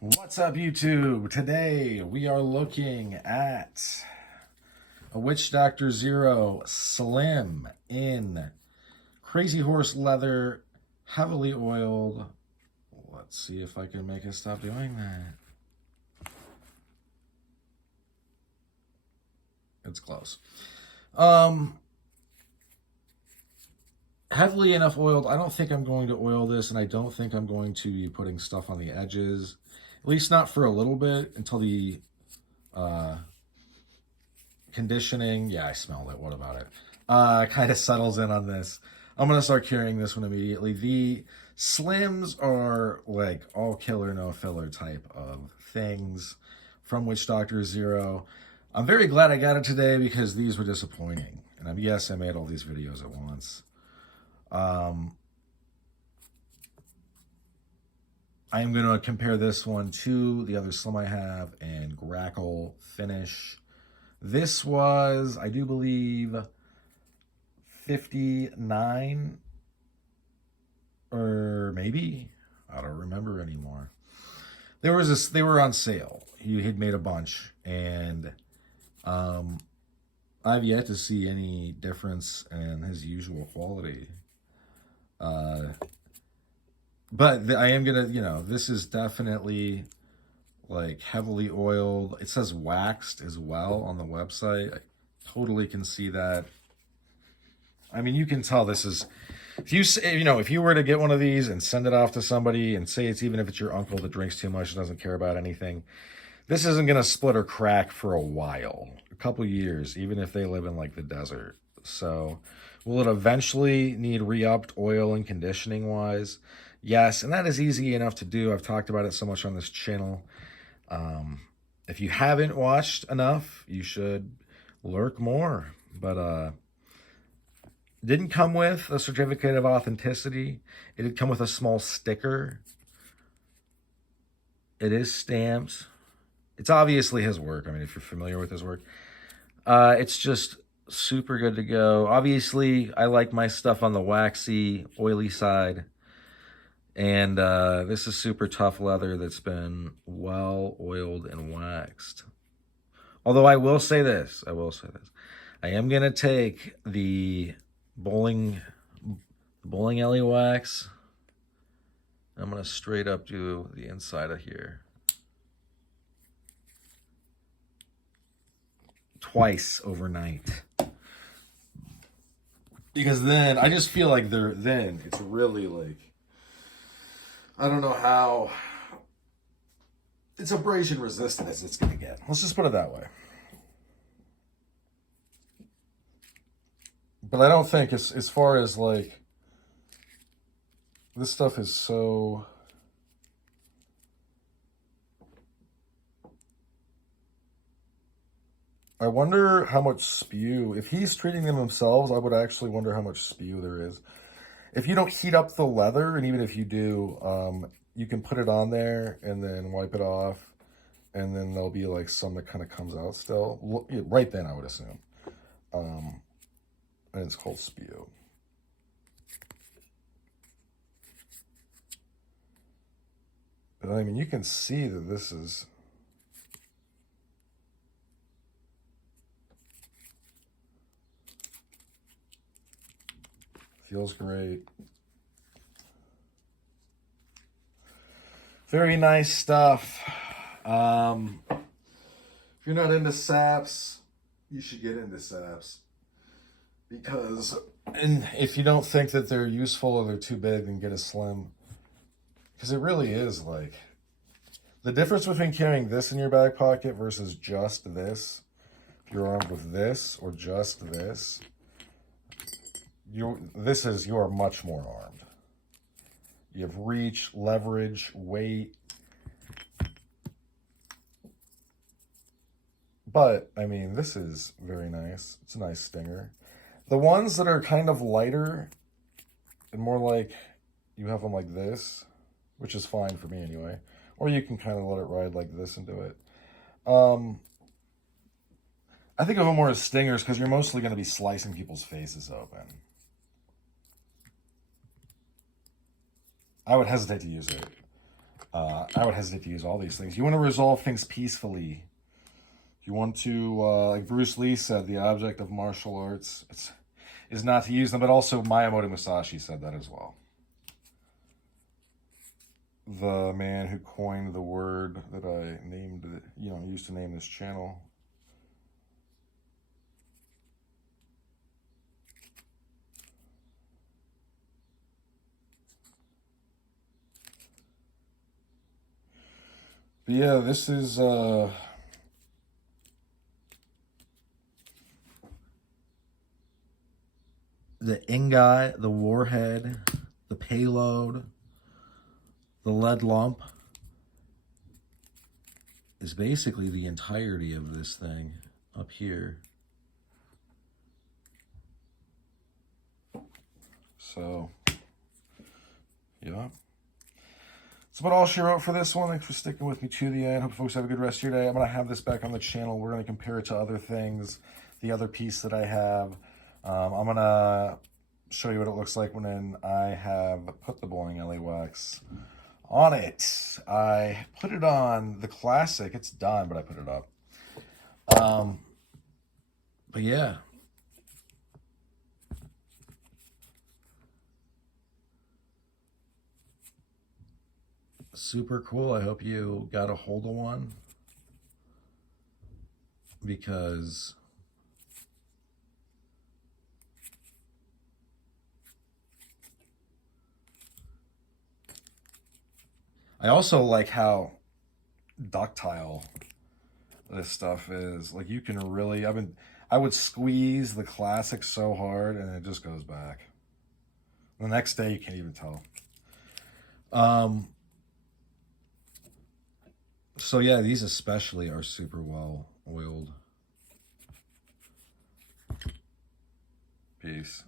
What's up, YouTube? Today we are looking at a Witchdoctor Zero Slim in Crazy Horse leather, heavily oiled. Let's see if I can make it stop doing that. It's close. Heavily enough oiled. I don't think I'm going to oil this, and I don't think I'm going to be putting stuff on the edges. At least not for a little bit, until the conditioning, yeah, I smelled it, what about it, kind of settles in on this. I'm going to start carrying this one immediately. The Slims are like all killer, no filler type of things from Witchdoctor Zero. I'm very glad I got it today because these were disappointing. And yes, I made all these videos at once. I am going to compare this one to the other Slim I have and grackle finish. This was, I do believe, 59 or maybe, I don't remember anymore. There was this, they were on sale. He had made a bunch, and I've yet to see any difference in his usual quality. But I am gonna, this is definitely like heavily oiled. It says waxed as well on the website. I totally can see that. I mean, you can tell this is, if you were to get one of these and send it off to somebody and say even if it's your uncle that drinks too much and doesn't care about anything, this isn't gonna split or crack for a while, a couple years, even if they live in like the desert. So will it eventually need re-upped oil and conditioning wise? Yes, and that is easy enough to do. I've talked about it so much on this channel. If you haven't watched enough, you should lurk more. But didn't come with a certificate of authenticity. It did come with a small sticker. It is stamped. It's obviously his work. I mean, if you're familiar with his work. It's just super good to go. Obviously, I like my stuff on the waxy, oily side. And this is super tough leather that's been well oiled and waxed. Although I will say this. I am going to take the bowling alley wax. I'm going to straight up do the inside of here. Twice overnight. Because then, I just feel like then it's really like, I don't know how, it's abrasion resistant as it's going to get. Let's just put it that way. But I don't think, as far as like, this stuff is so, I wonder how much spew, if he's treating them himself, I would actually wonder how much spew there is. If you don't heat up the leather, and even if you do, you can put it on there and then wipe it off, and then there'll be like some that kind of comes out still. Right then, I would assume. And it's called spew. But I mean, you can see that this is... Feels great. Very nice stuff. If you're not into saps, you should get into saps. Because, and if you don't think that they're useful or they're too big, then get a Slim. Because it really is like, the difference between carrying this in your back pocket versus just this, if you're armed with this or just this, you are much more armed. You have reach, leverage, weight. But, I mean, this is very nice. It's a nice stinger. The ones that are kind of lighter and more like you have them like this, which is fine for me anyway. Or you can kind of let it ride like this and do it. I think of them more as stingers because you're mostly going to be slicing people's faces open. I would hesitate to use it. I would hesitate to use all these things. You want to resolve things peacefully. You want to, like Bruce Lee said, the object of martial arts is not to use them, but also Miyamoto Musashi said that as well. The man who coined the word that I named, used to name this channel. But yeah, this is the ingot, the warhead, the payload, the lead lump is basically the entirety of this thing up here. So, yeah. That's about all she wrote for this one. Thanks for sticking with me to the end. Hope folks have a good rest of your day. I'm going to have this back on the channel. We're going to compare it to other things, the other piece that I have. I'm going to show you what it looks like when I have put the bowling alley wax on it. I put it on the classic. It's done, but I put it up. But yeah. Super cool. I hope you got a hold of one, because I also like how ductile this stuff is. Like, you can really, I would squeeze the classic so hard and it just goes back. The next day you can't even tell. So yeah, these especially are super well oiled. Peace.